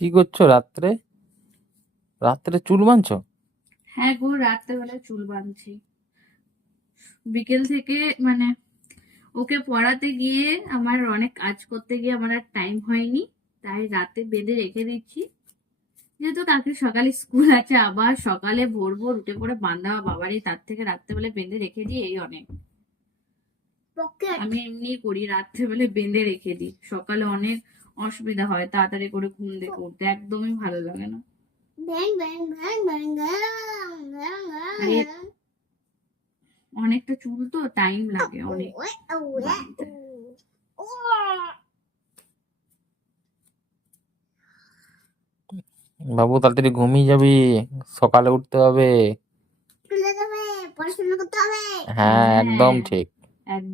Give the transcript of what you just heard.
কি করছো রাত্রে? রাত্রে চুল বাঁধছো? হ্যাঁ গো, রাত্রেবেলা চুল বাঁধছি। বিকেল থেকে মানে ওকে পড়াতে গিয়ে আমার অনেক কাজ করতে গিয়ে আমার আর টাইম হয়নি, তাই রাতে বেঁধে রেখে দিচ্ছি। যেহেতু কালকে সকালে স্কুল আছে, আবার সকালে ভোর ভোর উঠে পড়ে বাঁধা বাবারই, তার থেকে রাত্রেবেলা বেঁধে রেখে দিই, এই অনেক। আমি এমনি করি, রাত্রেবেলা বেঁধে রেখে দিই, সকালে অনেক অসুবিধা হয় তাড়াতাড়ি করে ঘুম থেকে উঠতে, একদমই ভালো লাগে না। আর অনেকটা চুল তো টাইম লাগে অনেক বাঁধতে। বাবু তাড়াতাড়ি ঘুমিয়ে যাবি, সকালে উঠতে হবে। পড়াশোনা করতে হবে। হ্যাঁ, একদম ঠিক। একদম।